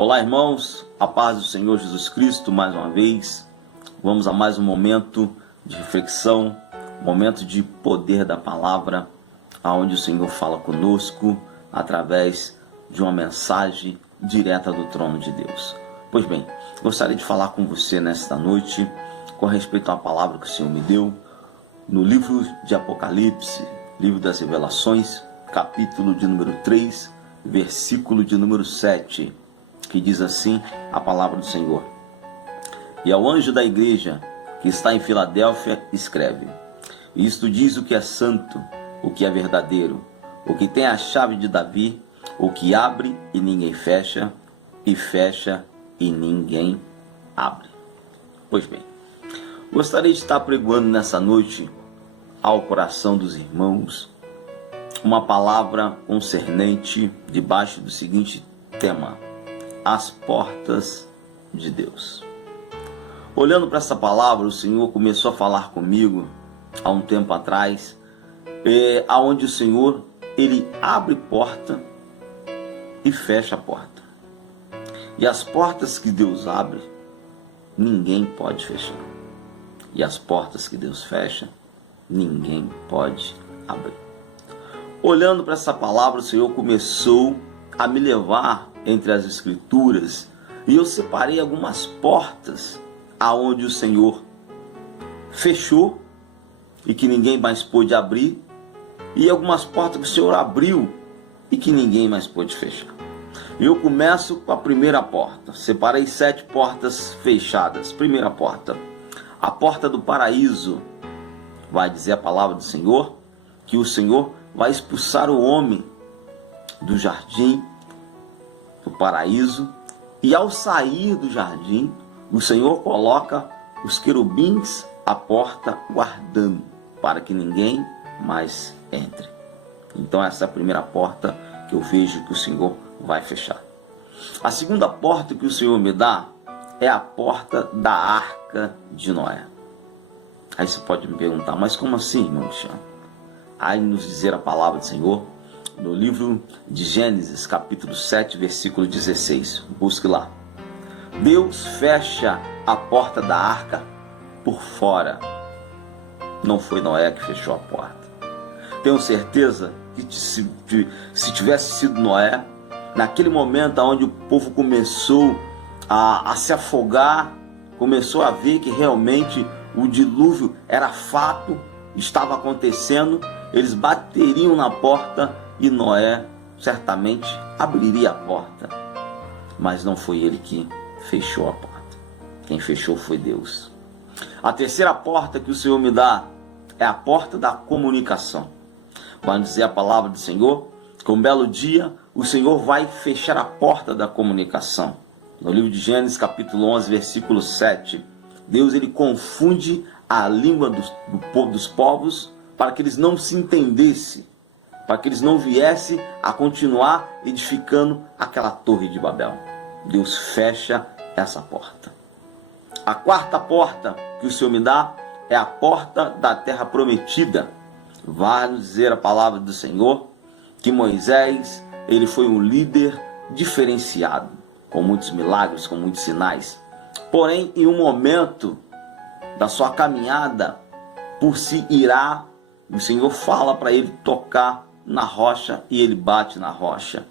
Olá, irmãos, a paz do Senhor Jesus Cristo. Mais uma vez, vamos a mais um momento de reflexão, momento de poder da palavra, aonde o Senhor fala conosco através de uma mensagem direta do trono de Deus. Pois bem, gostaria de falar com você nesta noite com respeito à palavra que o Senhor me deu no livro de Apocalipse, livro das Revelações, capítulo de número 3, versículo de número 7, que diz assim a palavra do Senhor: E ao anjo da igreja que está em Filadélfia escreve: Isto diz o que é santo, o que é verdadeiro, o que tem a chave de Davi, o que abre e ninguém fecha, e fecha e ninguém abre. Pois bem, gostaria de estar pregando nessa noite ao coração dos irmãos uma palavra concernente debaixo do seguinte tema: as portas de Deus. Olhando para essa palavra, o Senhor começou a falar comigo há um tempo atrás, aonde o Senhor, Ele abre porta e fecha a porta. E as portas que Deus abre, ninguém pode fechar. E as portas que Deus fecha, ninguém pode abrir. Olhando para essa palavra, o Senhor começou a me levar entre as Escrituras, e eu separei algumas portas aonde o Senhor fechou e que ninguém mais pôde abrir, e algumas portas que o Senhor abriu e que ninguém mais pôde fechar. Eu começo com a primeira porta. Separei 7 portas fechadas. Primeira porta, a porta do paraíso. Vai dizer a palavra do Senhor que o Senhor vai expulsar o homem do jardim, do paraíso, e ao sair do jardim, o Senhor coloca os querubins à porta guardando, para que ninguém mais entre. Então essa é a primeira porta que eu vejo que o Senhor vai fechar. A segunda porta que o Senhor me dá é a porta da arca de Noé. Aí você pode me perguntar, mas como assim, irmão Cristiano? Aí nos dizer a palavra do Senhor no livro de Gênesis, capítulo 7, versículo 16. Busque lá. Deus fecha a porta da arca por fora. Não foi Noé que fechou a porta. Tenho certeza que se tivesse sido Noé, naquele momento onde o povo começou a se afogar, começou a ver que realmente o dilúvio era fato, estava acontecendo, eles bateriam na porta e Noé certamente abriria a porta. Mas não foi ele que fechou a porta. Quem fechou foi Deus. A terceira porta que o Senhor me dá é a porta da comunicação. Vai dizer a palavra do Senhor que um belo dia o Senhor vai fechar a porta da comunicação. No livro de Gênesis, capítulo 11, versículo 7, Deus ele confunde a língua dos povos para que eles não se entendessem, para que eles não viessem a continuar edificando aquela torre de Babel. Deus fecha essa porta. A quarta porta que o Senhor me dá é a porta da terra prometida. Vai nos dizer a palavra do Senhor que Moisés, ele foi um líder diferenciado, com muitos milagres, com muitos sinais. Porém, em um momento da sua caminhada, por se irar, o Senhor fala para ele tocar na rocha e ele bate na rocha.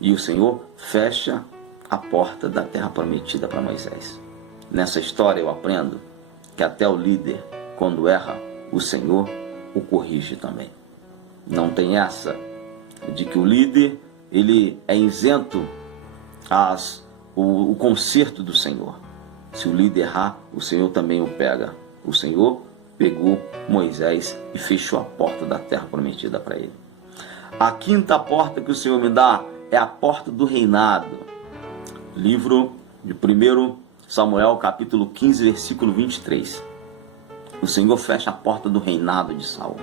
E o Senhor fecha a porta da terra prometida para Moisés. Nessa história eu aprendo que até o líder, quando erra, o Senhor o corrige também. Não tem essa de que o líder ele é isento o conserto do Senhor. Se o líder errar, o Senhor também o pega. O Senhor pegou Moisés e fechou a porta da terra prometida para ele. A quinta porta que o Senhor me dá é a porta do reinado. Livro de 1 Samuel, capítulo 15, versículo 23. O Senhor fecha a porta do reinado de Saul.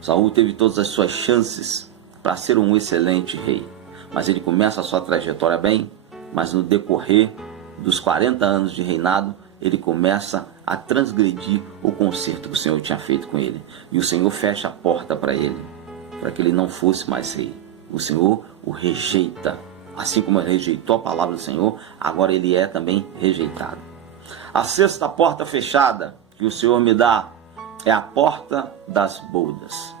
Saul teve todas as suas chances para ser um excelente rei, mas ele começa a sua trajetória bem, mas no decorrer dos 40 anos de reinado, ele começa a transgredir o concerto que o Senhor tinha feito com ele. E o Senhor fecha a porta para ele, para que ele não fosse mais rei. O Senhor o rejeita Assim como ele rejeitou a palavra do Senhor, agora ele é também rejeitado. A sexta porta fechada que o Senhor me dá é a porta das bodas.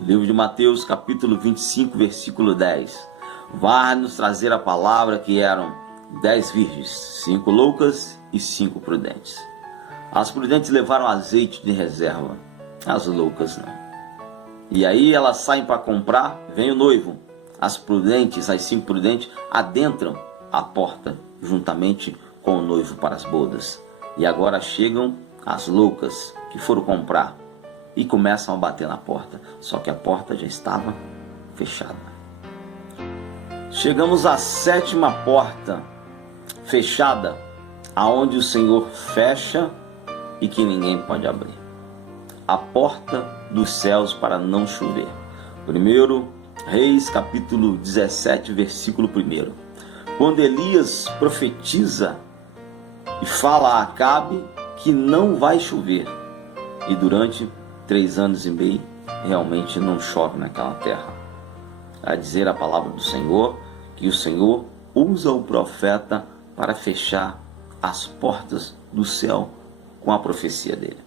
Livro de Mateus, capítulo 25, versículo 10. Vai nos trazer a palavra que eram 10 virgens, 5 loucas e 5 prudentes. As prudentes levaram azeite de reserva, as loucas não. E aí elas saem para comprar, vem o noivo. As prudentes, as 5 prudentes, adentram a porta juntamente com o noivo para as bodas. E agora chegam as loucas que foram comprar e começam a bater na porta. Só que a porta já estava fechada. Chegamos à sétima porta fechada, aonde o Senhor fecha e que ninguém pode abrir. A porta dos céus para não chover. 1 Reis, capítulo 17, versículo 1. Quando Elias profetiza e fala a Acabe que não vai chover, e durante 3 anos e meio realmente não chove naquela terra. A dizer a palavra do Senhor que o Senhor usa o profeta para fechar as portas do céu com a profecia dele.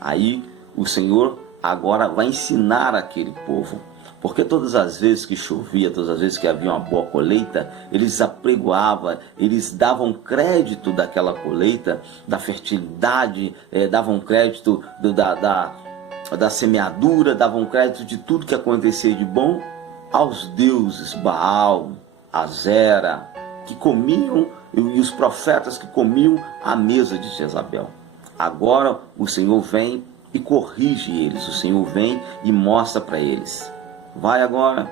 Aí o Senhor agora vai ensinar aquele povo, porque todas as vezes que chovia, todas as vezes que havia uma boa colheita, eles apregoavam, eles davam crédito daquela colheita, da fertilidade, davam crédito da semeadura, davam crédito de tudo que acontecia de bom aos deuses Baal, Azera, que comiam, e os profetas que comiam à mesa de Jezabel. Agora o Senhor vem e corrige eles, o Senhor vem e mostra para eles: vai agora,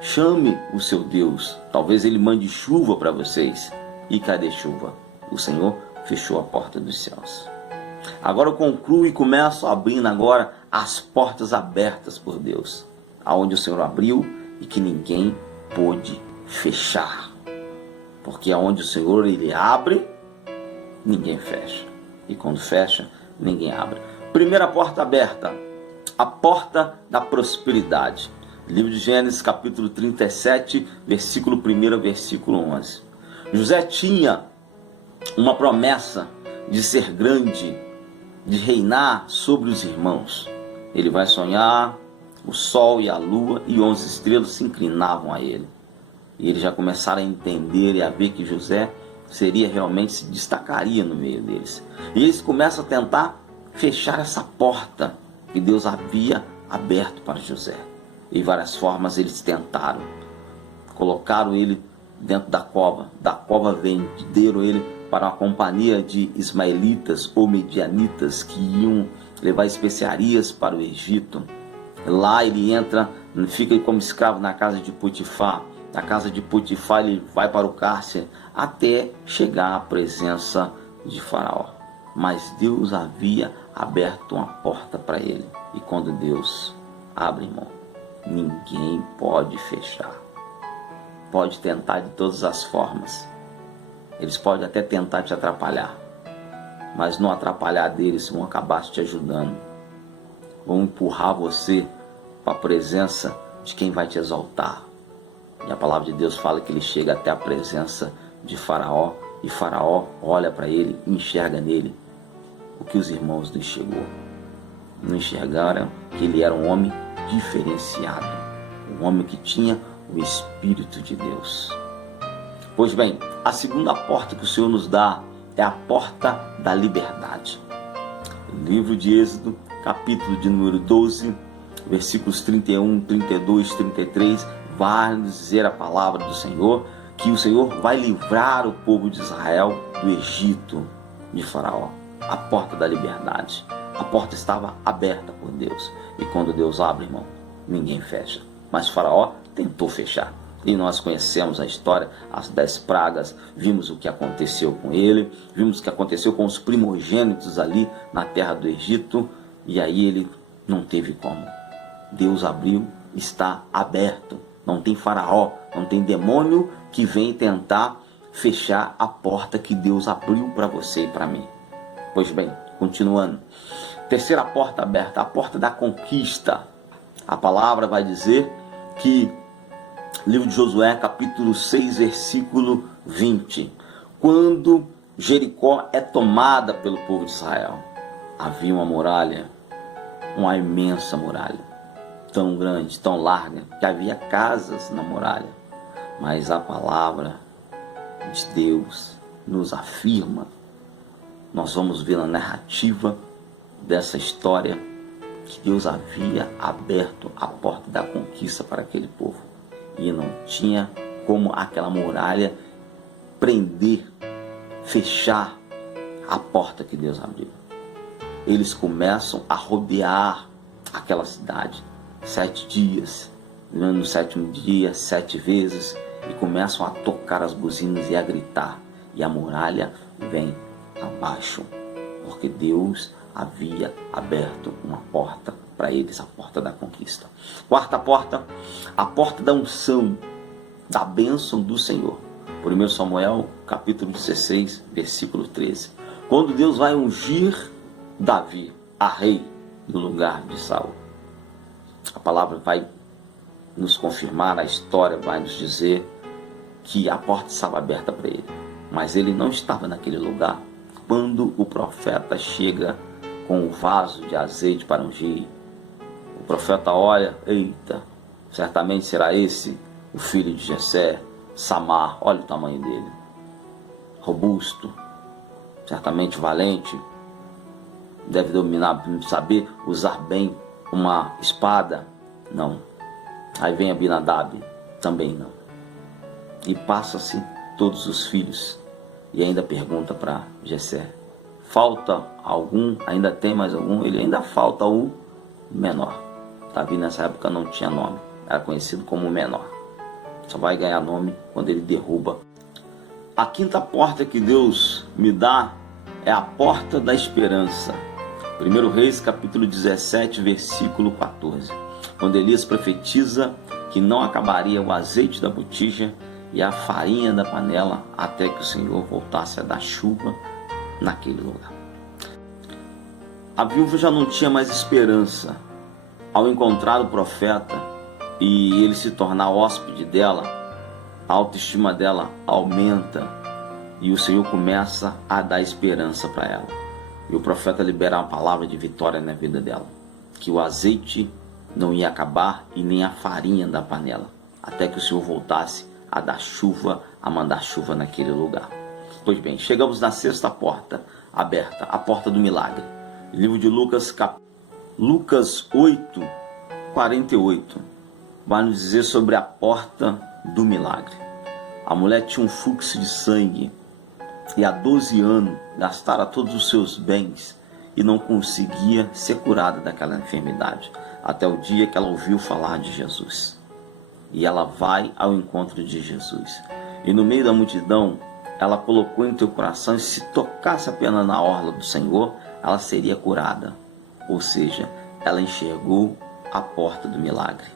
chame o seu Deus, talvez ele mande chuva para vocês. E cadê chuva? O Senhor fechou a porta dos céus. Agora eu concluo e começo abrindo agora as portas abertas por Deus, aonde o Senhor abriu e que ninguém pôde fechar. Porque aonde o Senhor ele abre, ninguém fecha. E quando fecha, ninguém abre. Primeira porta aberta, a porta da prosperidade. Livro de Gênesis, capítulo 37, versículo 1, versículo 11. José tinha uma promessa de ser grande, de reinar sobre os irmãos. Ele vai sonhar, o sol e a lua e 11 estrelas se inclinavam a ele. E eles já começaram a entender e a ver que José seria realmente, se destacaria no meio deles. E eles começam a tentar fechar essa porta que Deus havia aberto para José. E de várias formas eles tentaram. Colocaram ele dentro da cova venderam ele para uma companhia de ismaelitas ou medianitas que iam levar especiarias para o Egito. Lá ele entra, fica como escravo na casa de Potifar. Na casa de Potifar ele vai para o cárcere até chegar à presença de Faraó. Mas Deus havia aberto uma porta para ele. E quando Deus abre, irmão, ninguém pode fechar. Pode tentar de todas as formas. Eles podem até tentar te atrapalhar, mas não atrapalhar deles, vão acabar te ajudando. Vão empurrar você para a presença de quem vai te exaltar. E a palavra de Deus fala que ele chega até a presença de Faraó, e Faraó olha para ele e enxerga nele o que os irmãos não enxergou. Não enxergaram que ele era um homem diferenciado, um homem que tinha o Espírito de Deus. Pois bem, a segunda porta que o Senhor nos dá é a porta da liberdade. Livro de Êxodo, capítulo de número 12, versículos 31, 32, 33, vai nos dizer a palavra do Senhor, que o Senhor vai livrar o povo de Israel do Egito de Faraó. A porta da liberdade. A porta estava aberta por Deus. E quando Deus abre, irmão, ninguém fecha. Mas Faraó tentou fechar. E nós conhecemos a história, as 10 pragas, vimos o que aconteceu com ele, vimos o que aconteceu com os primogênitos ali na terra do Egito, e aí ele não teve como. Deus abriu, está aberto. Não tem Faraó, não tem demônio que vem tentar fechar a porta que Deus abriu para você e para mim. Pois bem, continuando. Terceira porta aberta, a porta da conquista. A palavra vai dizer que Livro de Josué, capítulo 6, versículo 20. Quando Jericó é tomada pelo povo de Israel, havia uma muralha, uma imensa muralha, tão grande, tão larga, que havia casas na muralha. Mas a palavra de Deus nos afirma, nós vamos ver na narrativa dessa história, que Deus havia aberto a porta da conquista para aquele povo. E não tinha como aquela muralha prender, fechar a porta que Deus abriu. Eles começam a rodear aquela cidade 7 dias, no 7º dia 7 vezes, e começam a tocar as buzinas e a gritar, e a muralha vem abaixo, porque Deus havia aberto uma porta para eles, a porta da conquista. Quarta porta, a porta da unção, da bênção do Senhor. 1 Samuel, capítulo 16, versículo 13. Quando Deus vai ungir Davi a rei no lugar de Saul. A palavra vai nos confirmar, a história vai nos dizer que a porta estava aberta para ele. Mas ele não estava naquele lugar quando o profeta chega com o vaso de azeite para ungir. O profeta olha, eita, certamente será esse o filho de Jessé, Samar, olha o tamanho dele, robusto, certamente valente, deve dominar, saber usar bem uma espada. Não. Aí vem Abinadab, também não. E passa-se todos os filhos, e ainda pergunta para Jessé, falta algum? Ainda tem mais algum? Ele ainda falta o menor. Davi nessa época não tinha nome, era conhecido como o menor. Só vai ganhar nome quando ele derruba. A quinta porta que Deus me dá é a porta da esperança. 1 Reis, capítulo 17, versículo 14. Quando Elias profetiza que não acabaria o azeite da botija e a farinha da panela até que o Senhor voltasse a dar chuva naquele lugar. A viúva já não tinha mais esperança. Ao encontrar o profeta e ele se tornar hóspede dela, a autoestima dela aumenta e o Senhor começa a dar esperança para ela. E o profeta libera uma palavra de vitória na vida dela, que o azeite não ia acabar e nem a farinha da panela, até que o Senhor voltasse a dar chuva, a mandar chuva naquele lugar. Pois bem, chegamos na sexta porta aberta, a porta do milagre. Livro de Lucas, Lucas 8, 48, vai nos dizer sobre a porta do milagre. A mulher tinha um fluxo de sangue e há 12 anos gastara todos os seus bens e não conseguia ser curada daquela enfermidade, até o dia que ela ouviu falar de Jesus. E ela vai ao encontro de Jesus. E no meio da multidão, ela colocou em teu coração, e se tocasse apenas na orla do Senhor, ela seria curada. Ou seja, ela enxergou a porta do milagre.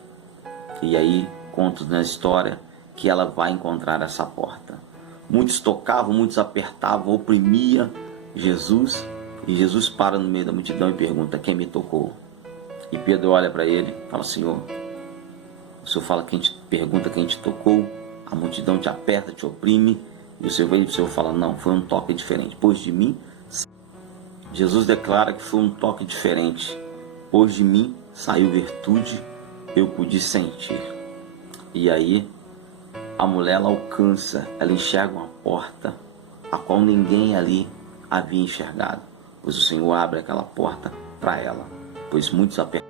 E aí, conto na história que ela vai encontrar essa porta. Muitos tocavam, muitos apertavam, oprimia Jesus. E Jesus para no meio da multidão e pergunta, quem me tocou? E Pedro olha para ele e fala, Senhor, o Senhor fala, pergunta quem te tocou, a multidão te aperta, te oprime, e o Senhor fala, não, foi um toque diferente. Pois de mim, Jesus declara que foi um toque diferente. Pois de mim saiu virtude, eu pude sentir. E aí, a mulher ela alcança, ela enxerga uma porta, a qual ninguém ali havia enxergado. Pois o Senhor abre aquela porta para ela, pois muitos apertaram.